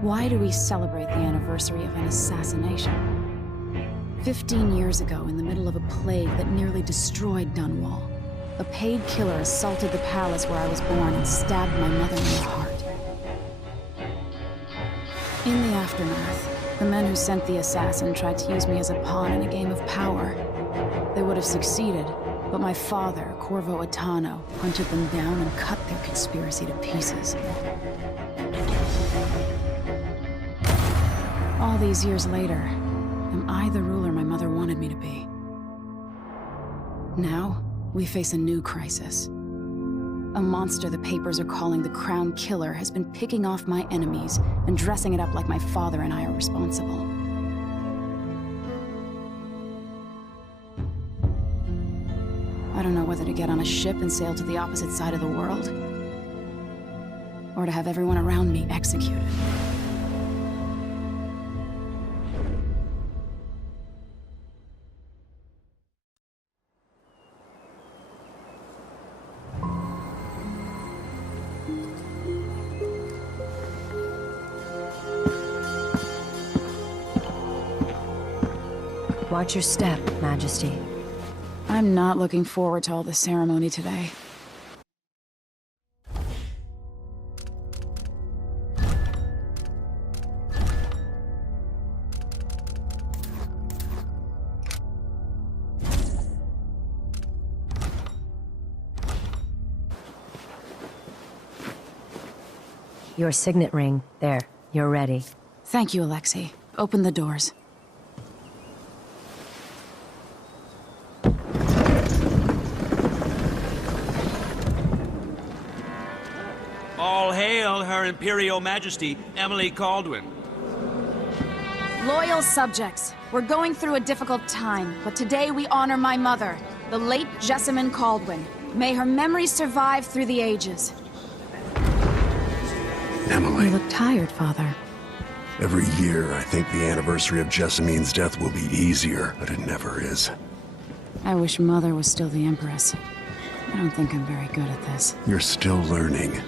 Why do we celebrate the anniversary of an assassination? 15 years ago, in the middle of a plague that nearly destroyed Dunwall, a paid killer assaulted the palace where I was born and stabbed my mother in the heart. In the aftermath, the men who sent the assassin tried to use me as a pawn in a game of power. They would have succeeded, but my father, Corvo Attano, hunted them down and cut their conspiracy to pieces. All these years later, am I the ruler my mother wanted me to be? Now, we face a new crisis. A monster the papers are calling the Crown Killer has been picking off my enemies and dressing it up like my father and I are responsible. I don't know whether to get on a ship and sail to the opposite side of the world, or to have everyone around me executed. Watch your step, Majesty. I'm not looking forward to all the ceremony today. Your signet ring. There, you're ready. Thank you, Alexei. Open the doors. All hail Her Imperial Majesty, Emily Caldwin. Loyal subjects, we're going through a difficult time, but today we honor my mother, the late Jessamine Caldwin. May her memory survive through the ages. Emily. You look tired, Father. Every year, I think the anniversary of Jessamine's death will be easier, but it never is. I wish Mother was still the Empress. I don't think I'm very good at this. You're still learning.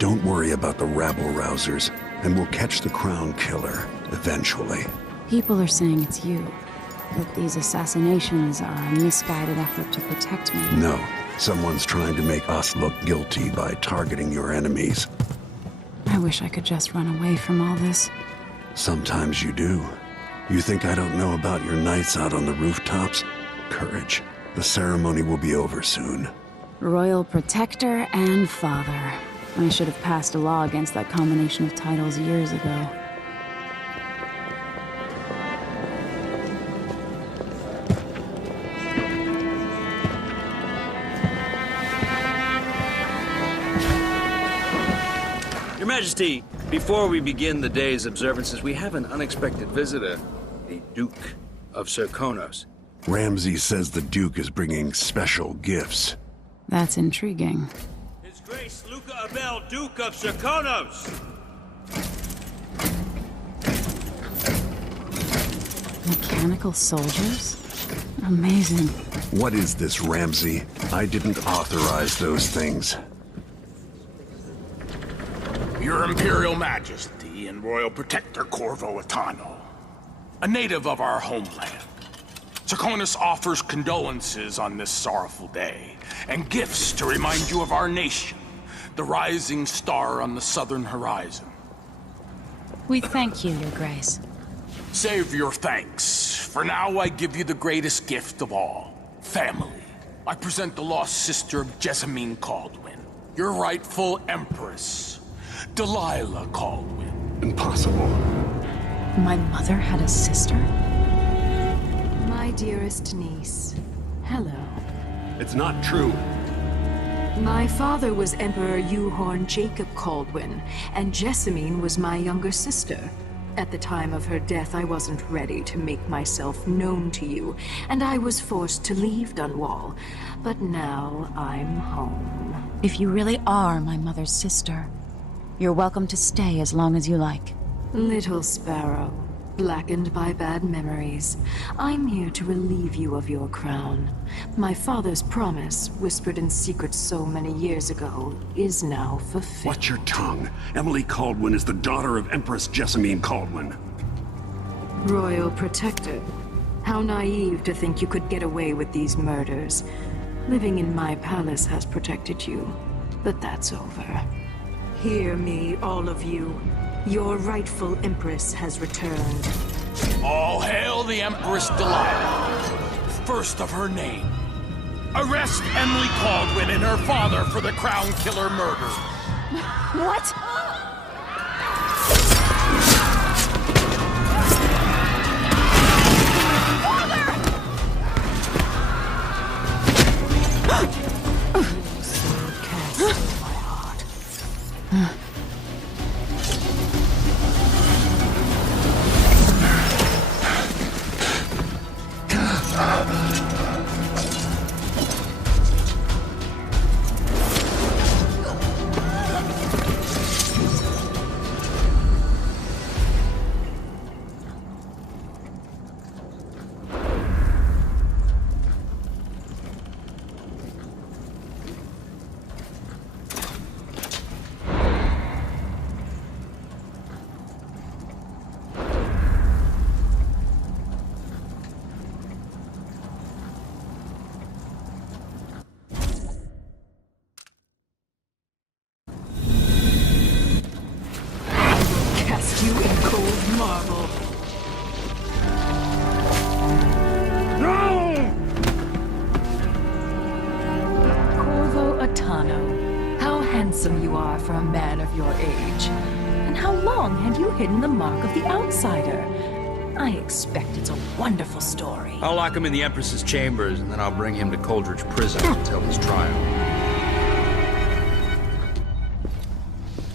Don't worry about the rabble-rousers, and we'll catch the Crown Killer, eventually. People are saying it's you. That these assassinations are a misguided effort to protect me. No. Someone's trying to make us look guilty by targeting your enemies. I wish I could just run away from all this. Sometimes you do. You think I don't know about your nights out on the rooftops? Courage. The ceremony will be over soon. Royal Protector and Father. I should have passed a law against that combination of titles years ago. Your Majesty, before we begin the day's observances, we have an unexpected visitor, the Duke of Serkonos. Ramsay says the Duke is bringing special gifts. That's intriguing. His Grace Luca Abel, Duke of Serkonos! Mechanical soldiers? Amazing. What is this, Ramsay? I didn't authorize those things. Your Imperial Majesty and Royal Protector Corvo Attano, a native of our homeland. Serkonos offers condolences on this sorrowful day, and gifts to remind you of our nation, the rising star on the southern horizon. We thank you, Your Grace. Save your thanks. For now, I give you the greatest gift of all, family. I present the lost sister of Jessamine Caldwin, your rightful Empress, Delilah Caldwin. Impossible. My mother had a sister? My dearest niece, hello. It's not true. My father was Emperor Yuhorn Jacob Caldwin, and Jessamine was my younger sister. At the time of her death, I wasn't ready to make myself known to you, and I was forced to leave Dunwall. But now I'm home. If you really are my mother's sister, you're welcome to stay as long as you like. Little Sparrow, blackened by bad memories. I'm here to relieve you of your crown. My father's promise, whispered in secret so many years ago, is now fulfilled. Watch your tongue. Emily Caldwin is the daughter of Empress Jessamine Caldwin. Royal Protector. How naive to think you could get away with these murders. Living in my palace has protected you, but that's over. Hear me, all of you. Your rightful Empress has returned. All hail the Empress Delilah, first of her name. Arrest Emily Caldwin and her father for the Crown Killer murder. What? You in cold marble. No! Corvo Atano, how handsome you are for a man of your age. And how long had you hidden the mark of the outsider? I expect it's a wonderful story. I'll lock him in the Empress's chambers, and then I'll bring him to Coldridge Prison until his trial.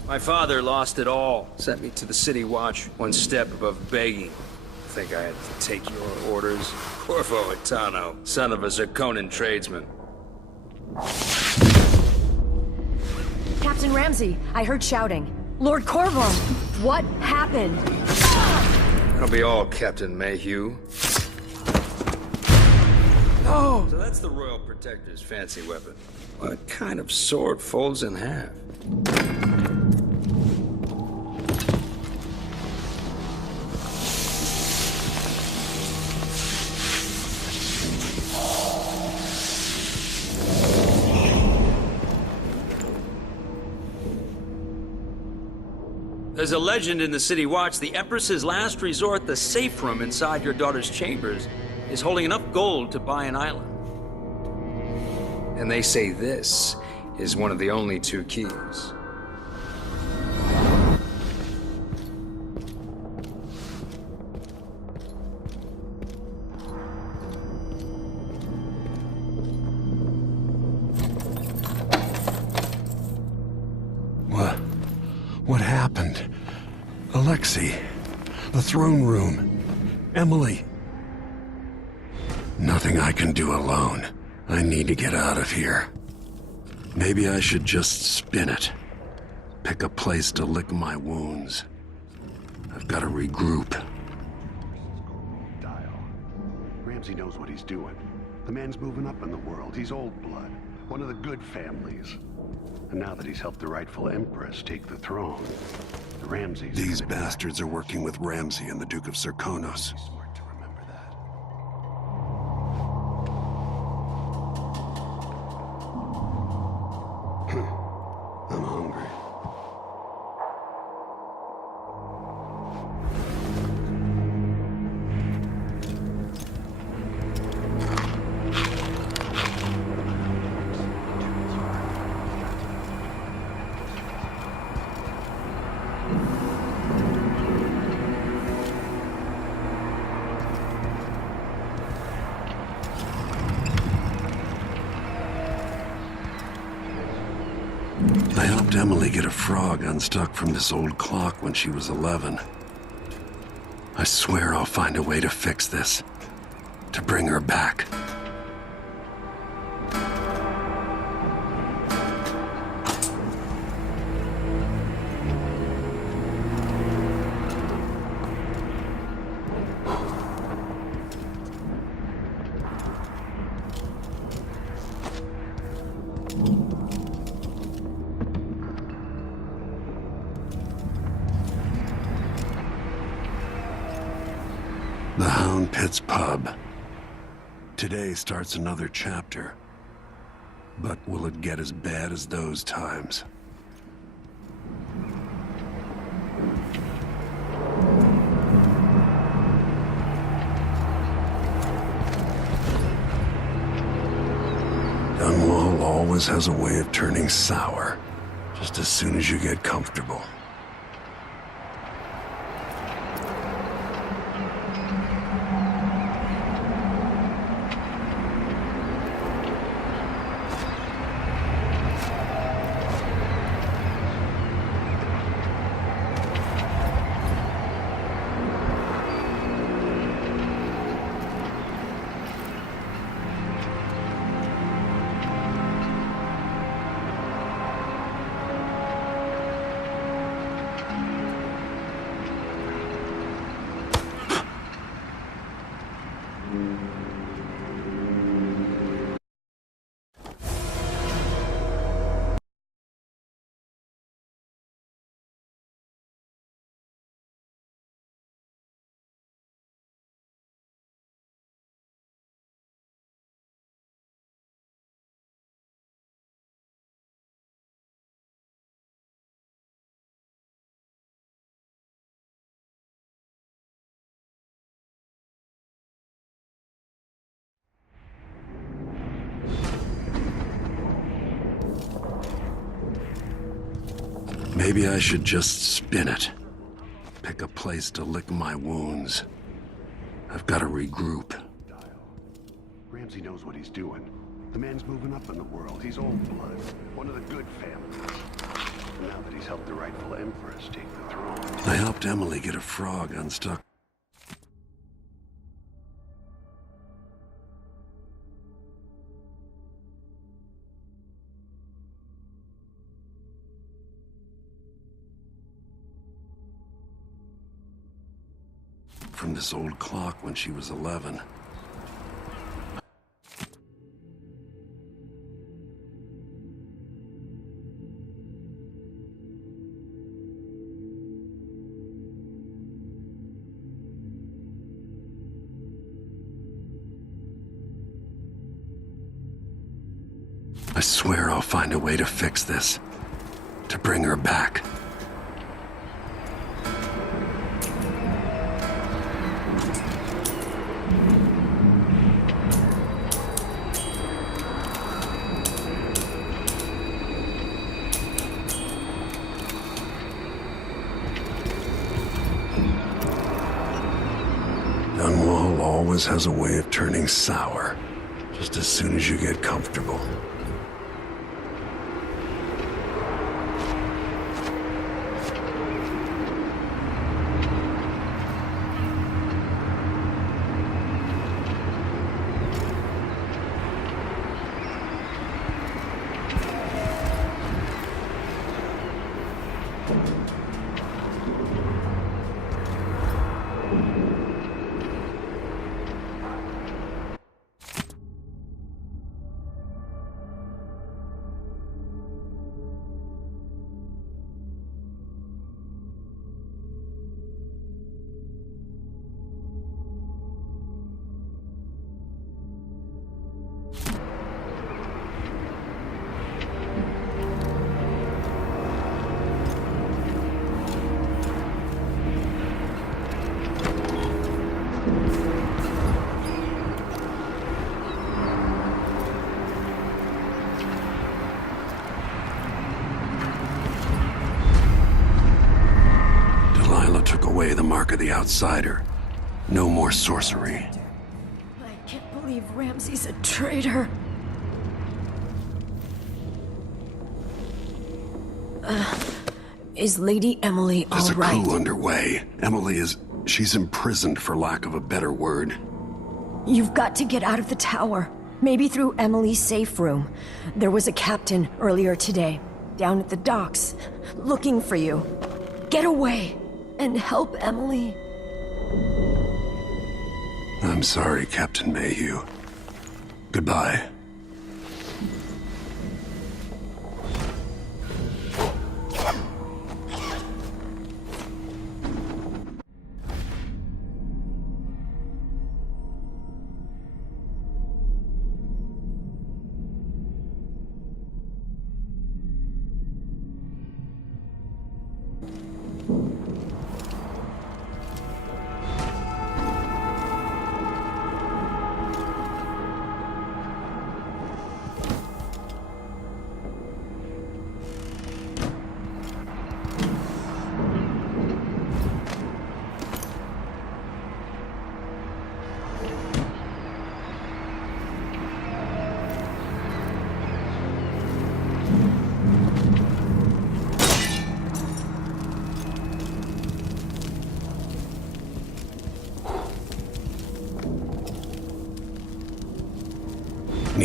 My father lost it all. Sent me to the City Watch, one step above begging. I think I had to take your orders. Corvo Atano, son of a Zirconan tradesman. Captain Ramsey, I heard shouting. Lord Corvo, what happened? That'll be all, Captain Mayhew. Oh! So that's the Royal Protector's fancy weapon. What kind of sword folds in half? There's a legend in the City Watch. The Empress's last resort, the safe room inside your daughter's chambers, is holding enough gold to buy an island. And they say this is one of the only two keys. What happened? Alexei, the throne room, Emily. Nothing I can do alone. I need to get out of here. Maybe I should just spin it. Pick a place to lick my wounds. I've got to regroup. Dial. Ramsey knows what he's doing. The man's moving up in the world. He's old blood. One of the good families. And now that he's helped the rightful Empress take the throne, the Ramseys... These bastards are working with Ramsey and the Duke of Serkonos. Smart to remember that. I'm hungry. I helped Emily get a frog unstuck from this old clock when she was 11. I swear I'll find a way to fix this. To bring her back. The Hound Pit's pub. Today starts another chapter. But will it get as bad as those times? Dunwall always has a way of turning sour, just as soon as you get comfortable. Maybe I should just spin it. Pick a place to lick my wounds. I've got to regroup. Ramsey knows what he's doing. The man's moving up in the world. He's old blood. One of the good families. And now that he's helped the rightful Empress take the throne. I helped Emily get a frog unstuck. From this old clock when she was 11. I swear I'll find a way to fix this. To bring her back. Dunwall always has a way of turning sour, just as soon as you get comfortable. Took away the mark of the outsider. No more sorcery. I can't believe Ramsey's a traitor. Is Lady Emily all There's a right? coup underway. She's imprisoned for lack of a better word. You've got to get out of the tower. Maybe through Emily's safe room. There was a captain earlier today, down at the docks, looking for you. Get away and help Emily. I'm sorry, Captain Mayhew. Goodbye.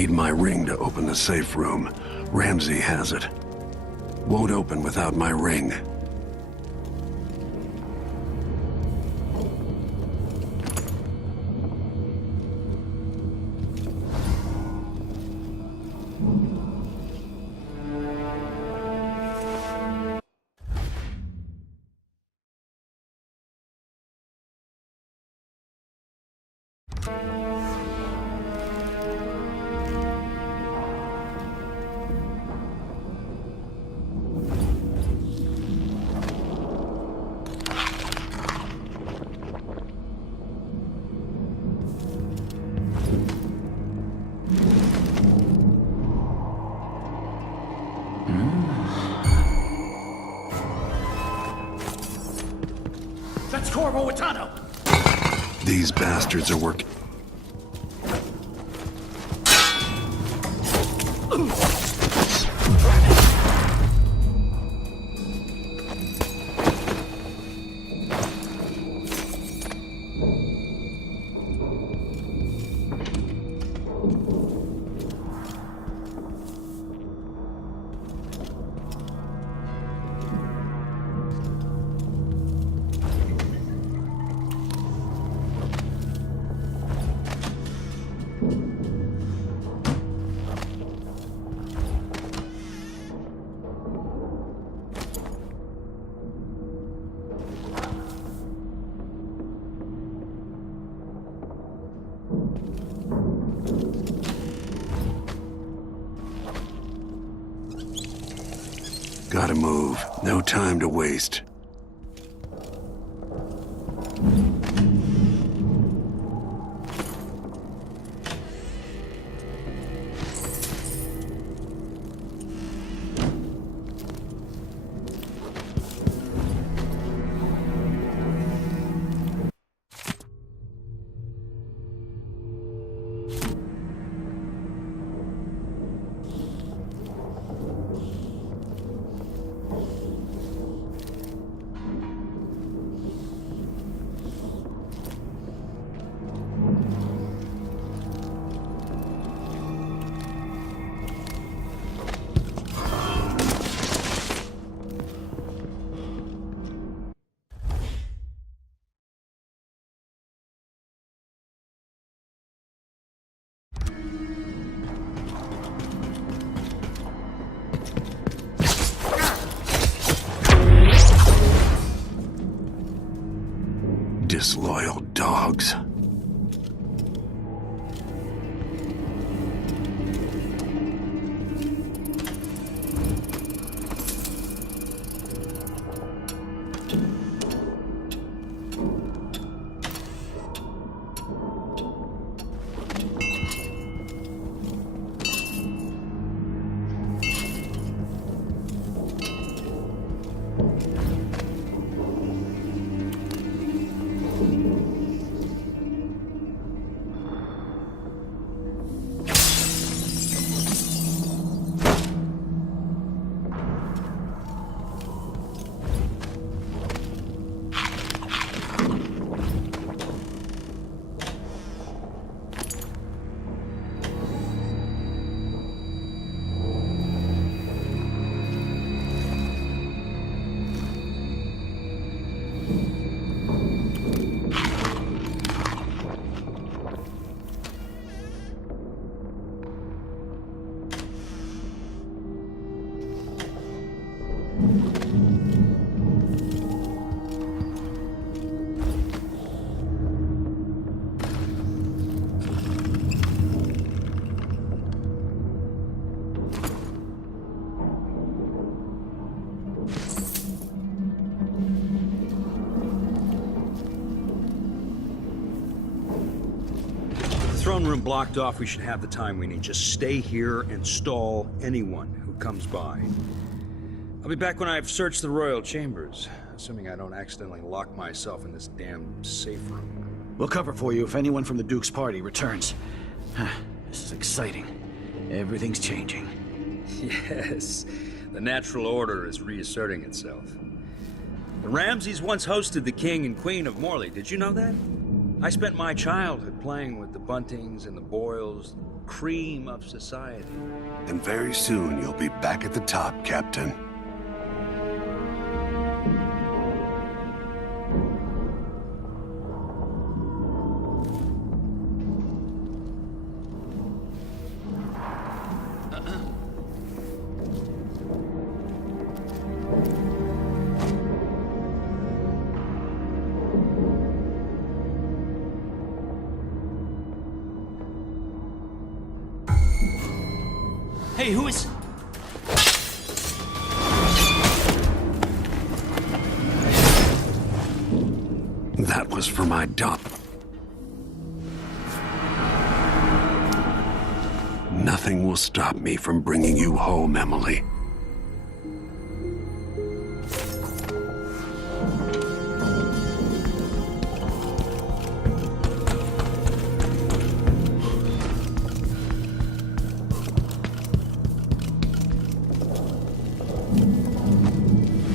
need my ring to open the safe room. Ramsey has it. Won't open without my ring. That's Corvo Atano! These bastards are working. Gotta move. No time to waste. Disloyal dogs. Throne room blocked off, we should have the time we need. Just stay here and stall anyone who comes by. I'll be back when I've searched the royal chambers, assuming I don't accidentally lock myself in this damn safe room. We'll cover for you if anyone from the Duke's party returns. This is exciting. Everything's changing. Yes, the natural order is reasserting itself. The Ramseys once hosted the King and Queen of Morley. Did you know that? I spent my childhood playing with the Buntings and the Boyles, cream of society. And very soon you'll be back at the top, Captain. Hey, who is... That was for my dump. Nothing will stop me from bringing you home, Emily.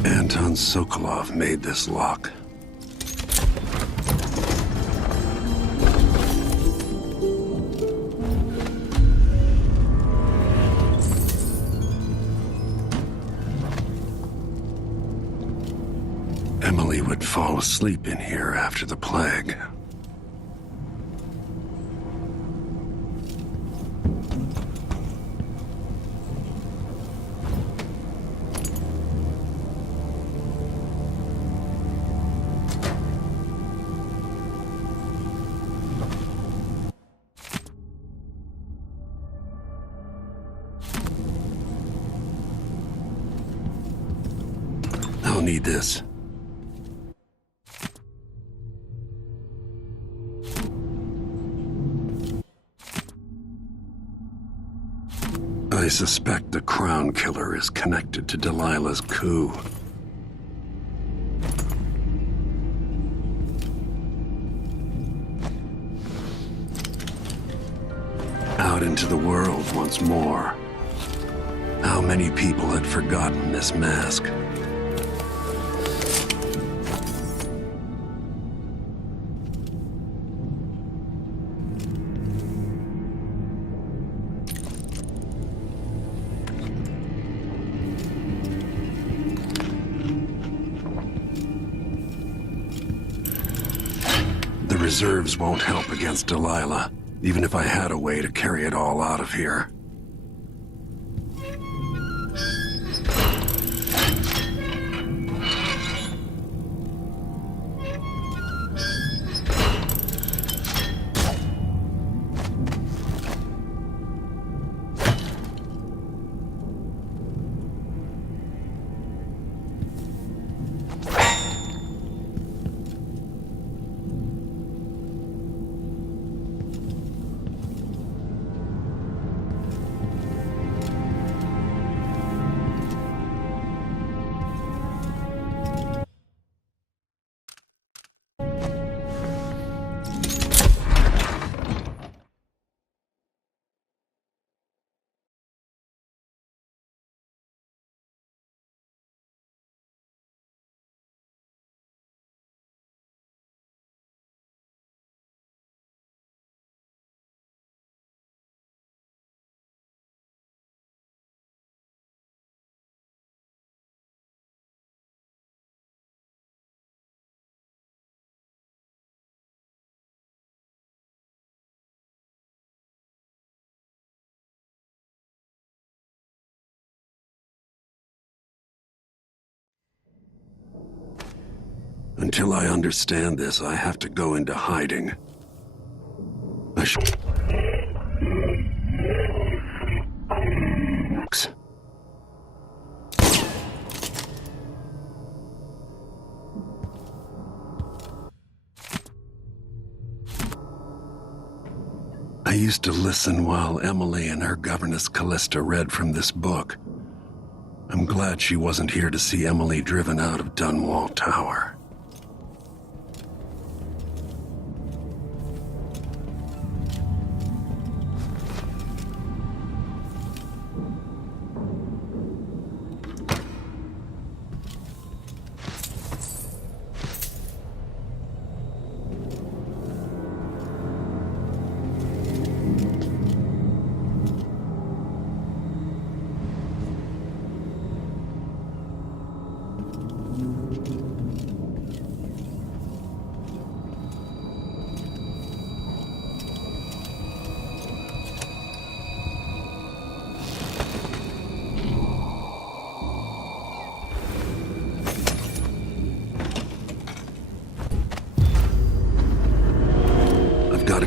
Anton Sokolov made this lock. Emily would fall asleep in here after the plague. I'll need this. I suspect the Crown Killer is connected to Delilah's coup. Out into the world once more. How many people had forgotten this mask? The reserves won't help against Delilah, even if I had a way to carry it all out of here. Until I understand this, I have to go into hiding. I used to listen while Emily and her governess Callista read from this book. I'm glad she wasn't here to see Emily driven out of Dunwall Tower.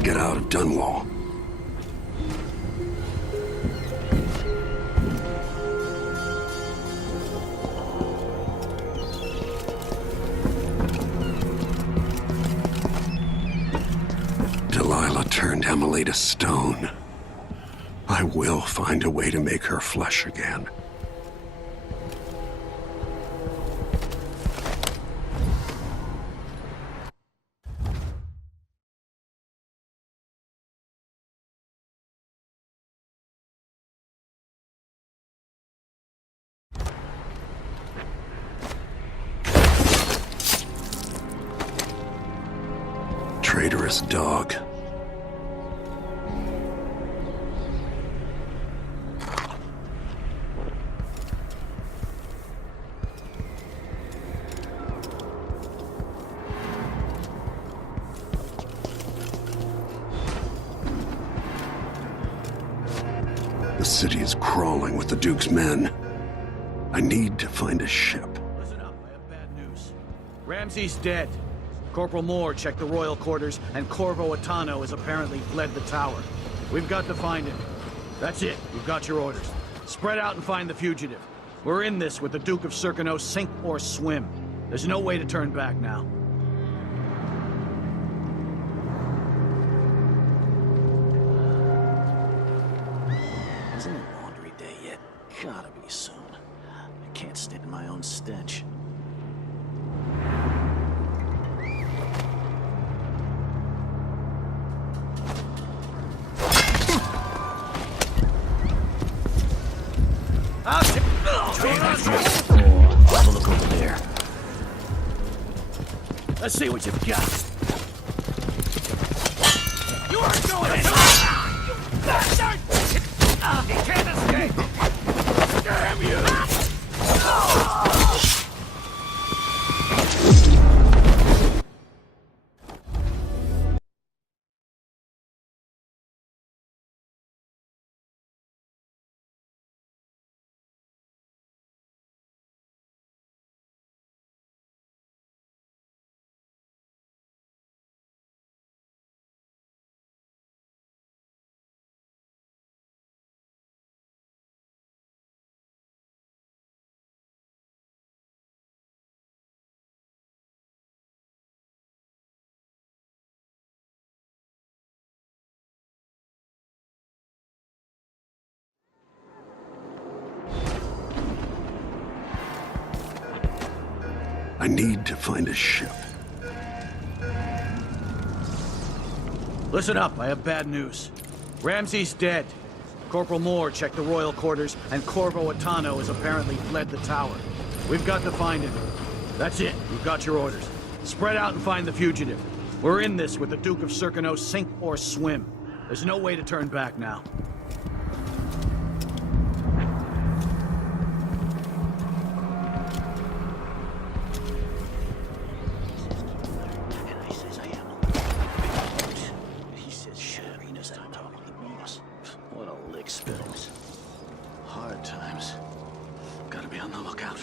get out of Dunwall. Delilah turned Emily to stone. I will find a way to make her flesh again. Traitorous dog. The city is crawling with the Duke's men. I need to find a ship. Listen up, I have bad news. Ramsey's dead. Corporal Moore checked the royal quarters, and Corvo Attano has apparently fled the tower. We've got to find him. That's it. You've got your orders. Spread out and find the fugitive. We're in this with the Duke of Serkino, sink or swim. There's no way to turn back now. Isn't it laundry day yet? Gotta be soon. I can't stand in my own stench. Have a look over there. Let's see what you've got. You aren't going anywhere! You bastard! You can't escape! Damn you! I need to find a ship. Listen up, I have bad news. Ramsey's dead. Corporal Moore checked the royal quarters, and Corvo Attano has apparently fled the tower. We've got to find him. That's it. You've got your orders. Spread out and find the fugitive. We're in this with the Duke of Serkino, sink or swim. There's no way to turn back now. What a lick spills. Hard times. Gotta be on the lookout.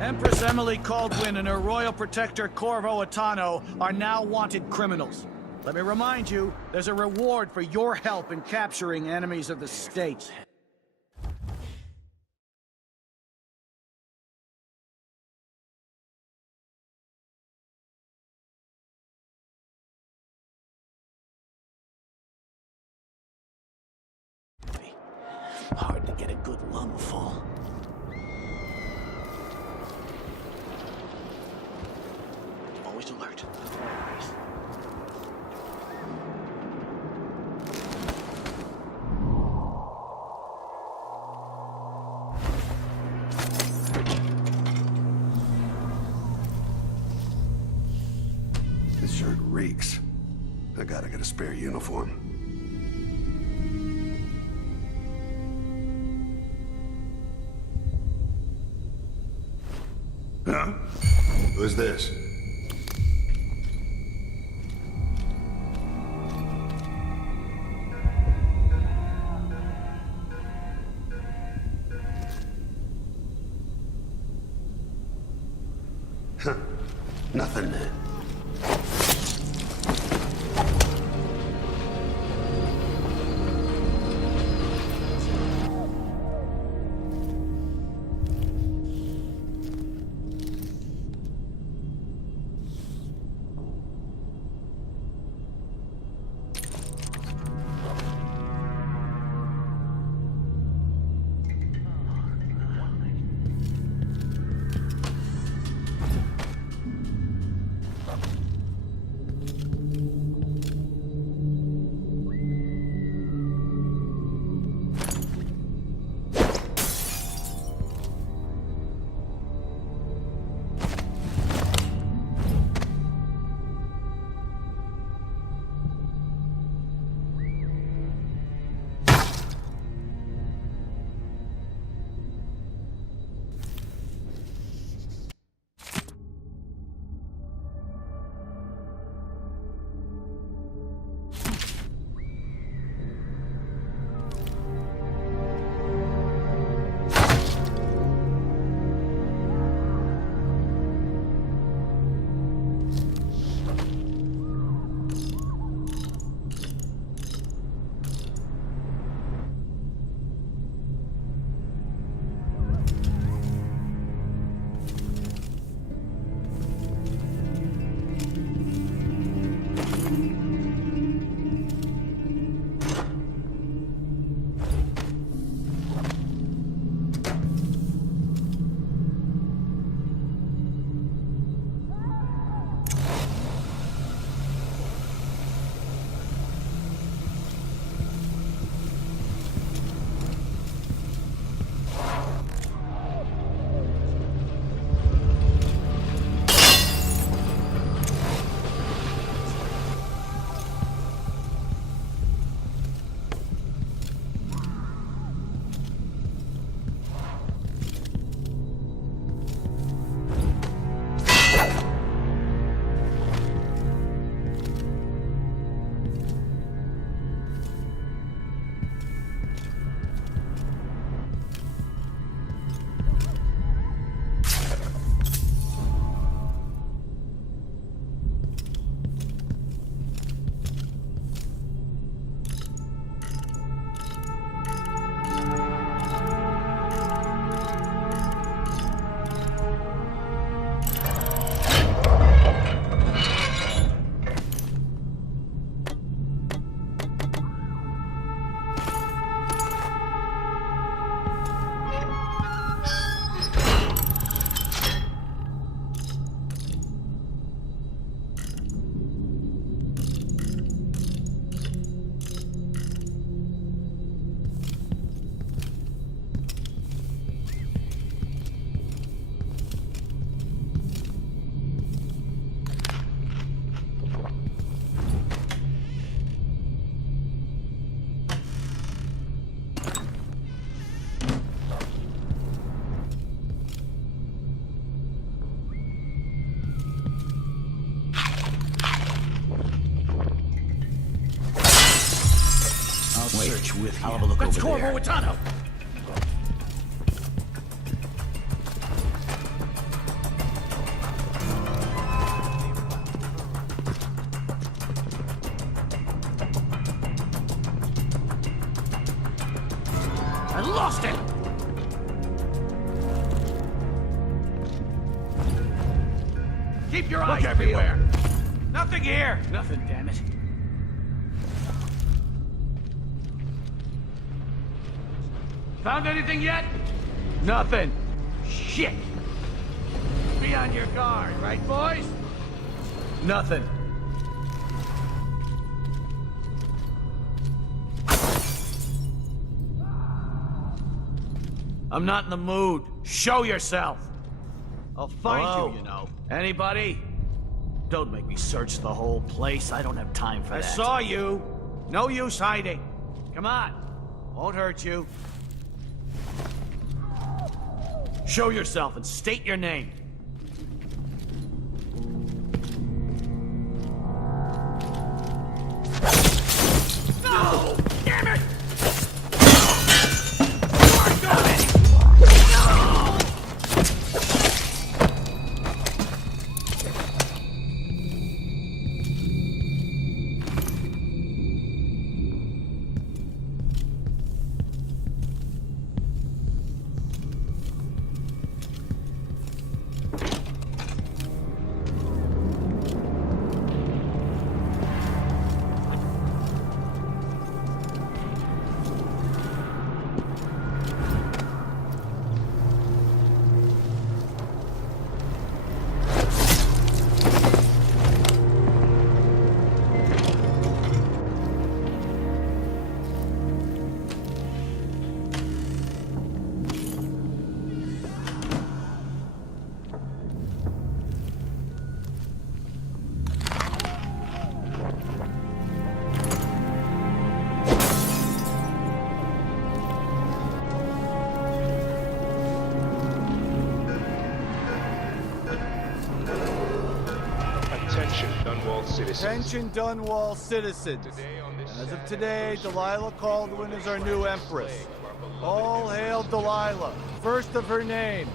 Empress Emily Caldwin and her royal protector Corvo Attano are now wanted criminals. Let me remind you, there's a reward for your help in capturing enemies of the state. Hard to get a good lungful. Always alert. This shirt reeks. I gotta get a spare uniform. Huh? Who's this? Nothing. Search with you. I'll have a look That's over there. Corvo Atano! I lost it! Keep your eyes everywhere! Nothing here! Nothing, damn it. Found anything yet? Nothing. Shit! Be on your guard, right, boys? Nothing. I'm not in the mood. Show yourself. I'll find you know. Anybody? Don't make me search the whole place. I don't have time for that. I saw you. No use hiding. Come on. Won't hurt you. Show yourself and state your name. No! Damn it! You are going! No! Attention Dunwall citizens. As of today, Delilah Caldwin is our new empress. All hail Delilah, first of her name.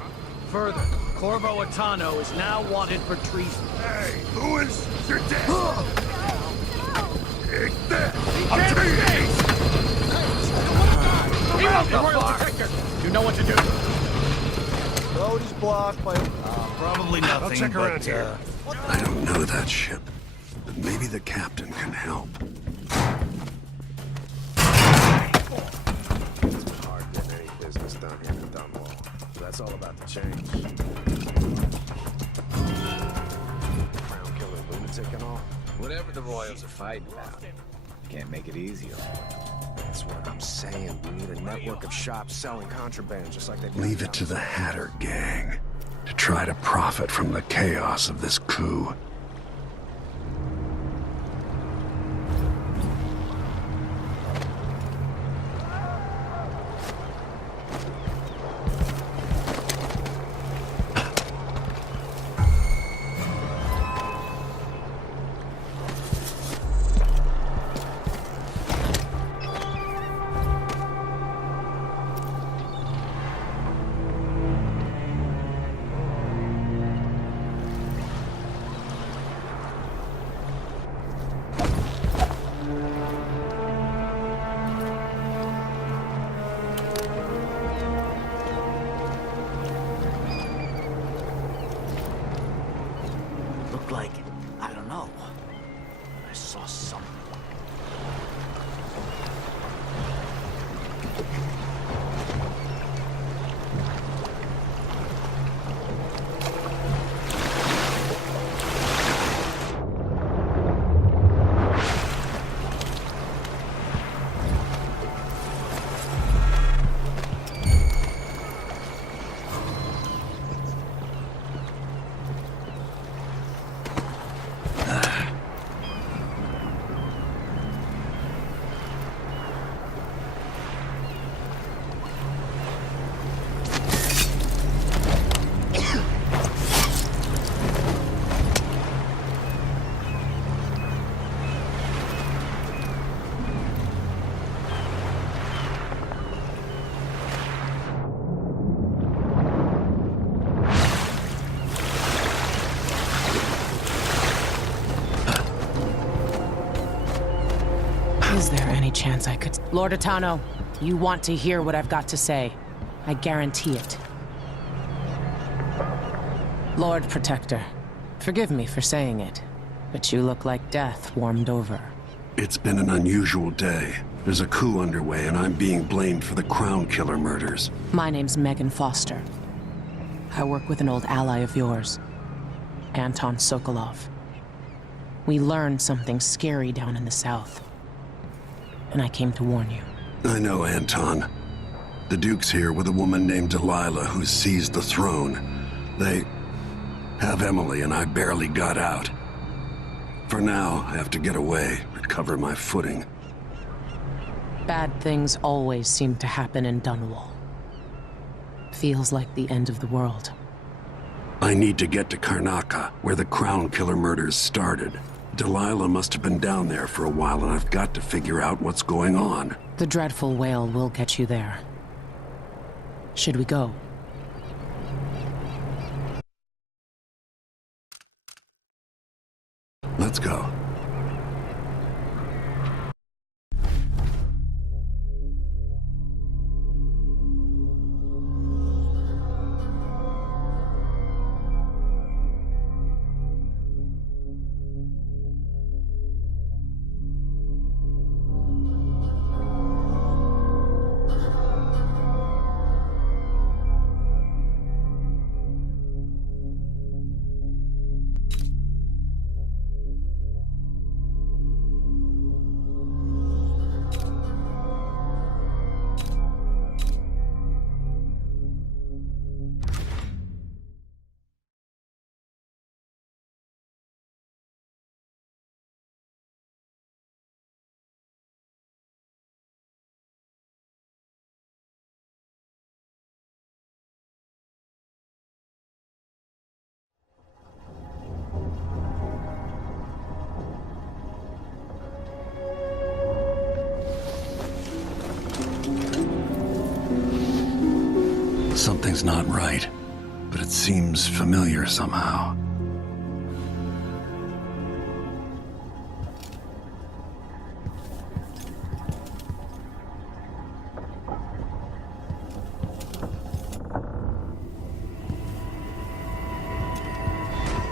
Further, Corvo Attano is now wanted for treason. Hey, Lewis, you're dead! Take that! He won't the Royal Protector! You know what to do. Road is blocked by... probably nothing, I'll check around here. I don't know that ship, but maybe the captain can help. It's been hard getting any business done here in Dunwall. That's all about to change. Crown killer lunatic and all. Whatever the Royals are fighting about, can't make it easier. That's what I'm saying. We need a network of shops selling contraband, just like they do. Leave it to the Hatter gang to try to profit from the chaos of this coup. Looked like, I don't know. I saw something. Is there any chance I could... Lord Attano, you want to hear what I've got to say. I guarantee it. Lord Protector, forgive me for saying it, but you look like death warmed over. It's been an unusual day. There's a coup underway, and I'm being blamed for the Crown Killer murders. My name's Megan Foster. I work with an old ally of yours, Anton Sokolov. We learned something scary down in the south, and I came to warn you. I know Anton. The Duke's here with a woman named Delilah who seized the throne. They have Emily, and I barely got out. For now, I have to get away, recover my footing. Bad things always seem to happen in Dunwall. Feels like the end of the world. I need to get to Karnaca, where the Crown Killer murders started. Delilah must have been down there for a while, and I've got to figure out what's going on. The dreadful whale will get you there. Should we go? Let's go. Something's not right, but it seems familiar somehow.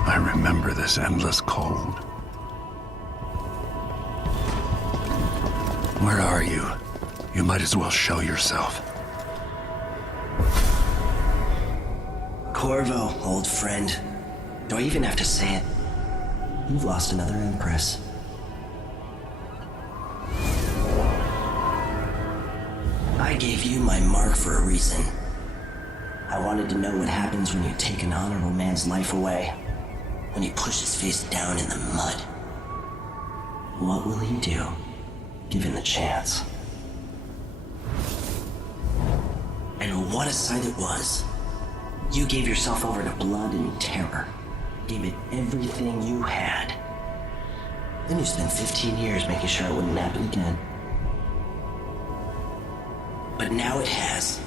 I remember this endless cold. Where are you? You might as well show yourself. Corvo, old friend. Do I even have to say it? You've lost another Empress. I gave you my mark for a reason. I wanted to know what happens when you take an honorable man's life away. When you push his face down in the mud. What will he do, given the chance? And what a sight it was. You gave yourself over to blood and terror. Gave it everything you had. Then you spent 15 years making sure it wouldn't happen again. But now it has.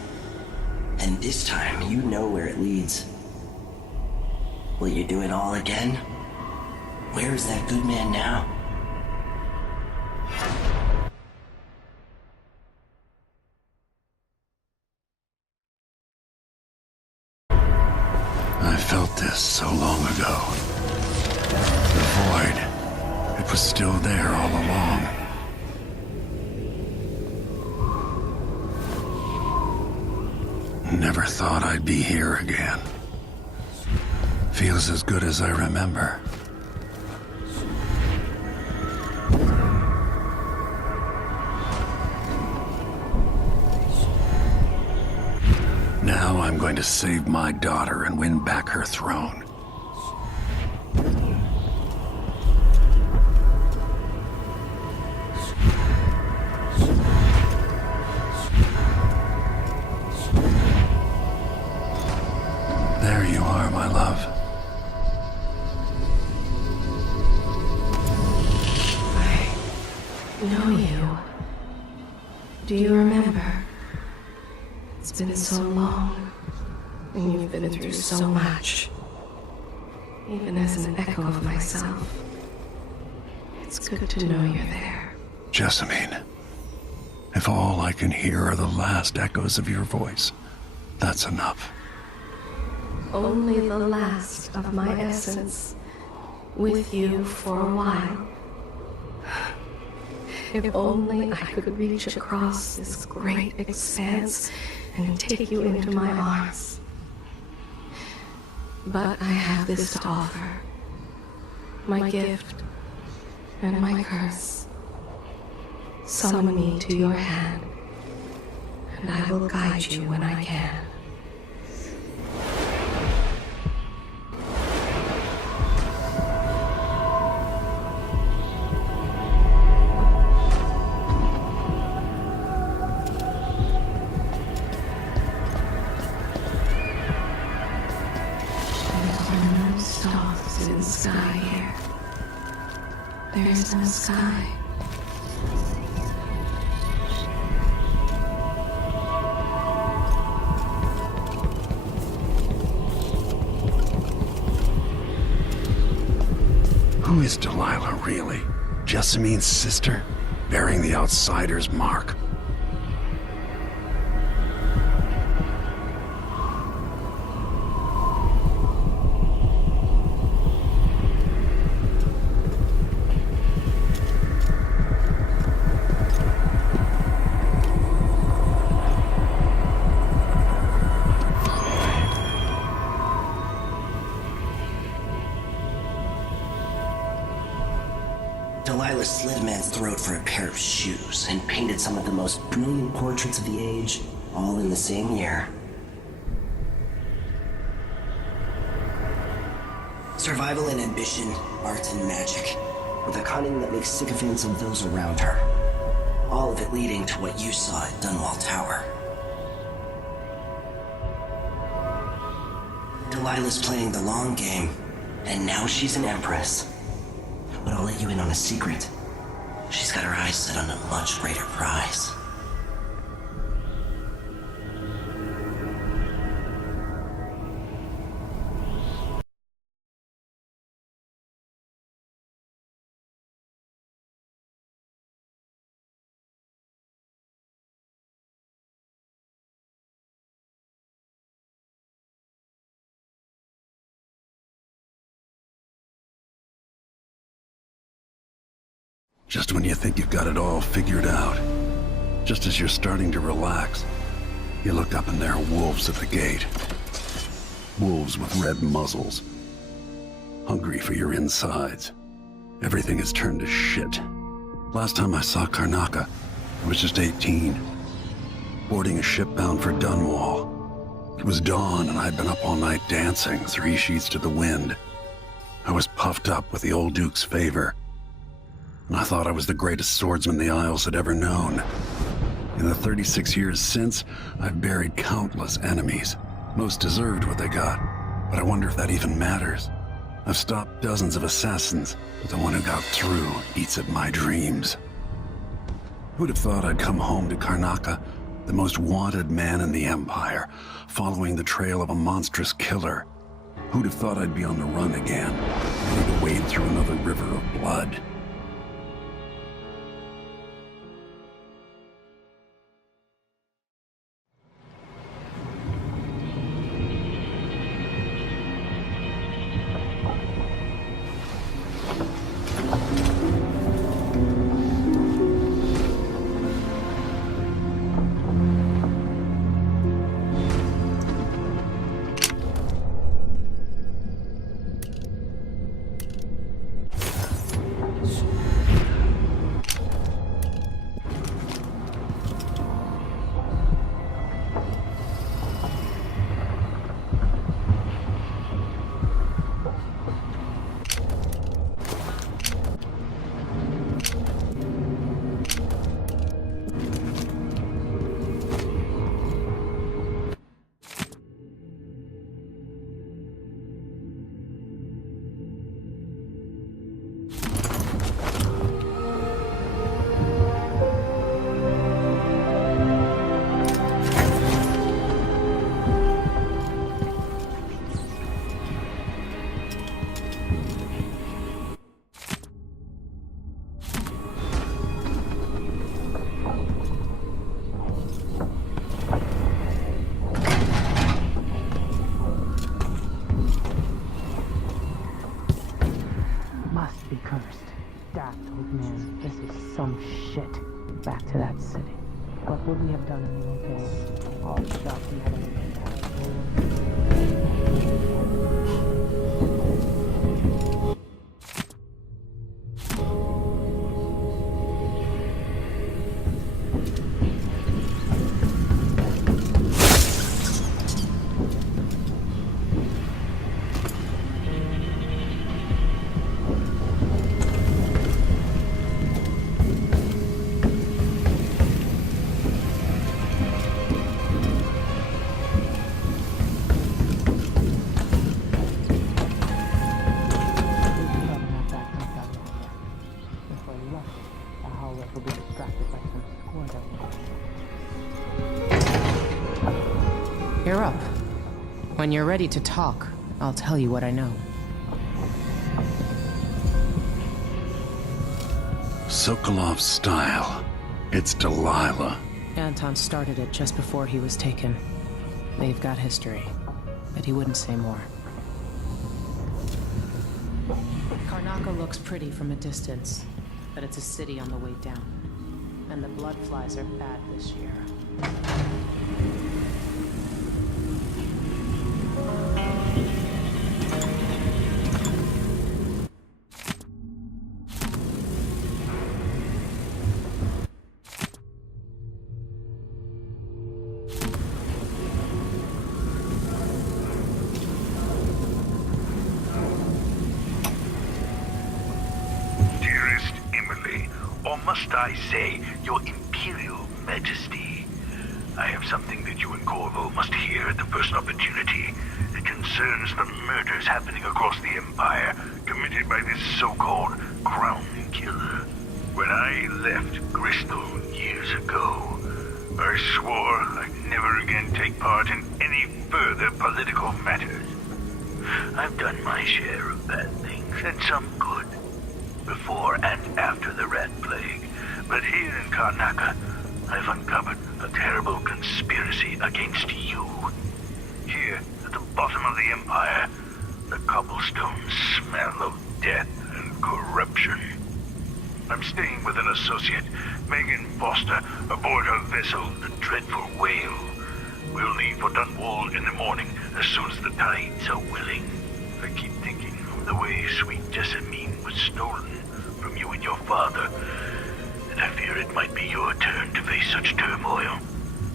And this time, you know where it leads. Will you do it all again? Where is that good man now? I felt this so long ago. The void. It was still there all along. Never thought I'd be here again. Feels as good as I remember. Now I'm going to save my daughter and win back her throne. There you are, my love. I know you. Do you remember? It's been so long, and you've been through so much. Even as an echo of myself, it's good to know you're there. Jessamine, if all I can hear are the last echoes of your voice, that's enough. Only the last of my essence, with you for a while. If only I could reach across this great expanse and take you into my arms. But I have this to offer. My gift and my curse. Summon me to your hand, and I will guide you when I can. There's no sky. Who is Delilah, really? Jessamine's sister? Bearing the outsider's mark? Delilah slit a man's throat for a pair of shoes and painted some of the most brilliant portraits of the age, all in the same year. Survival and ambition, art and magic, with a cunning that makes sycophants of those around her. All of it leading to what you saw at Dunwall Tower. Delilah's playing the long game, and now she's an empress. But I'll let you in on a secret. She's got her eyes set on a much greater prize. Just when you think you've got it all figured out, just as you're starting to relax, you look up and there are wolves at the gate. Wolves with red muzzles, hungry for your insides. Everything has turned to shit. Last time I saw Karnaca, I was just 18, boarding a ship bound for Dunwall. It was dawn and I'd been up all night dancing, 3 sheets to the wind. I was puffed up with the old Duke's favor, and I thought I was the greatest swordsman the Isles had ever known. In the 36 years since, I've buried countless enemies. Most deserved what they got, but I wonder if that even matters. I've stopped dozens of assassins, but the one who got through eats at my dreams. Who'd have thought I'd come home to Karnaca, the most wanted man in the Empire, following the trail of a monstrous killer? Who'd have thought I'd be on the run again, ready to wade through another river of blood? Back to that city. What would we have done in the old days? All the shots we had in the past. You're up. When you're ready to talk, I'll tell you what I know. Sokolov's style. It's Delilah. Anton started it just before he was taken. They've got history, but he wouldn't say more. Karnaca looks pretty from a distance, but it's a city on the way down. And the blood flies are bad this year. Must I say, Your Imperial Majesty, I have something that you and Corvo must hear at the first opportunity. It concerns the murders happening across the Empire, committed by this so-called Crown Killer. When I left Bristol years ago, I swore I'd never again take part in any further political matters. I've done my share of bad things, and some good, before and after the Rat Plague. But here in Karnaca, I've uncovered a terrible conspiracy against you. Here, at the bottom of the Empire, the cobblestones smell of death and corruption. I'm staying with an associate, Megan Foster, aboard her vessel, the Dreadful Whale. We'll leave for Dunwall in the morning, as soon as the tides are willing. I keep thinking of the way sweet Jessamine was stolen from you and your father, and I fear it might be your turn to face such turmoil.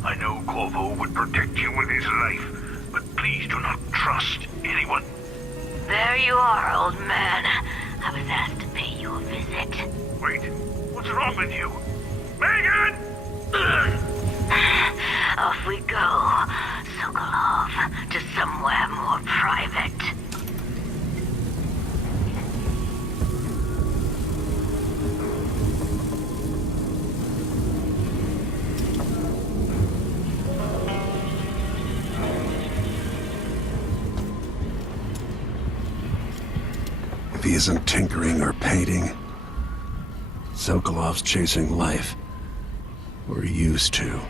I know Corvo would protect you with his life, but please do not trust anyone. There you are, old man. I was asked to pay you a visit. Wait, what's wrong with you? Megan! Off we go, Sokolov, to somewhere more private. If he isn't tinkering or painting, Sokolov's chasing life. Or used to.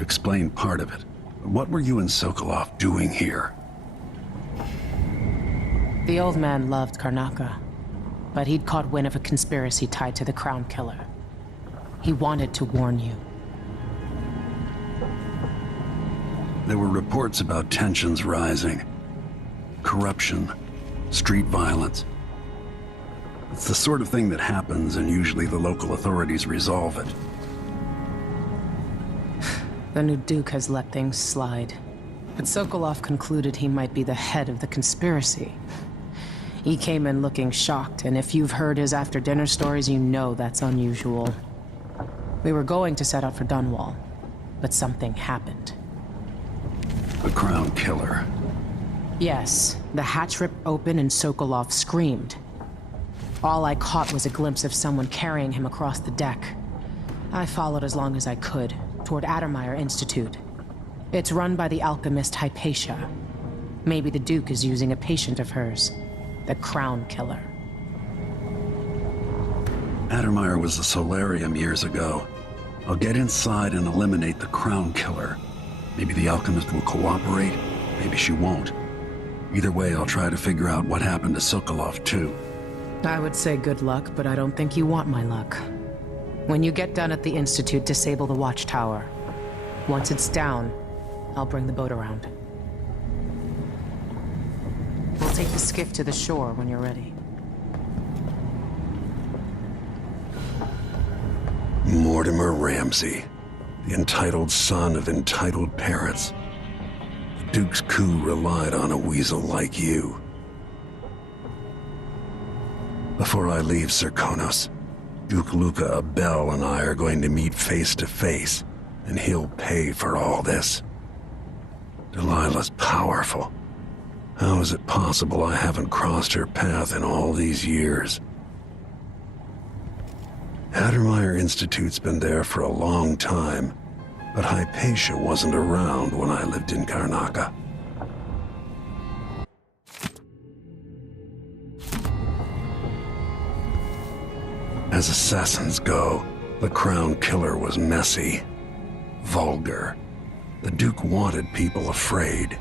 Explain part of it. What were you and Sokolov doing here? The old man loved Karnaka, but he'd caught wind of a conspiracy tied to the Crown Killer. He wanted to warn you. There were reports about tensions rising. Corruption, street violence. It's the sort of thing that happens, and usually the local authorities resolve it. The new Duke has let things slide. But Sokolov concluded he might be the head of the conspiracy. He came in looking shocked, and if you've heard his after-dinner stories, you know that's unusual. We were going to set out for Dunwall, but something happened. The Crown Killer. Yes, the hatch ripped open and Sokolov screamed. All I caught was a glimpse of someone carrying him across the deck. I followed as long as I could, toward Addermeyer Institute. It's run by the alchemist Hypatia. Maybe the Duke is using a patient of hers, the Crown Killer. Addermeyer was a solarium years ago. I'll get inside and eliminate the Crown Killer. Maybe the alchemist will cooperate, maybe she won't. Either way, I'll try to figure out what happened to Sokolov, too. I would say good luck, but I don't think you want my luck. When you get done at the Institute, disable the watchtower. Once it's down, I'll bring the boat around. We'll take the skiff to the shore when you're ready. Mortimer Ramsey, the entitled son of entitled parents. The Duke's coup relied on a weasel like you. Before I leave Serkonos, Duke Luca Abel and I are going to meet face to face, and he'll pay for all this. Delilah's powerful. How is it possible I haven't crossed her path in all these years? Addermeyer Institute's been there for a long time, but Hypatia wasn't around when I lived in Karnaca. As assassins go, the Crown Killer was messy, vulgar. The Duke wanted people afraid.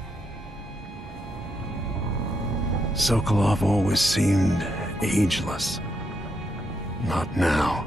Sokolov always seemed ageless. Not now.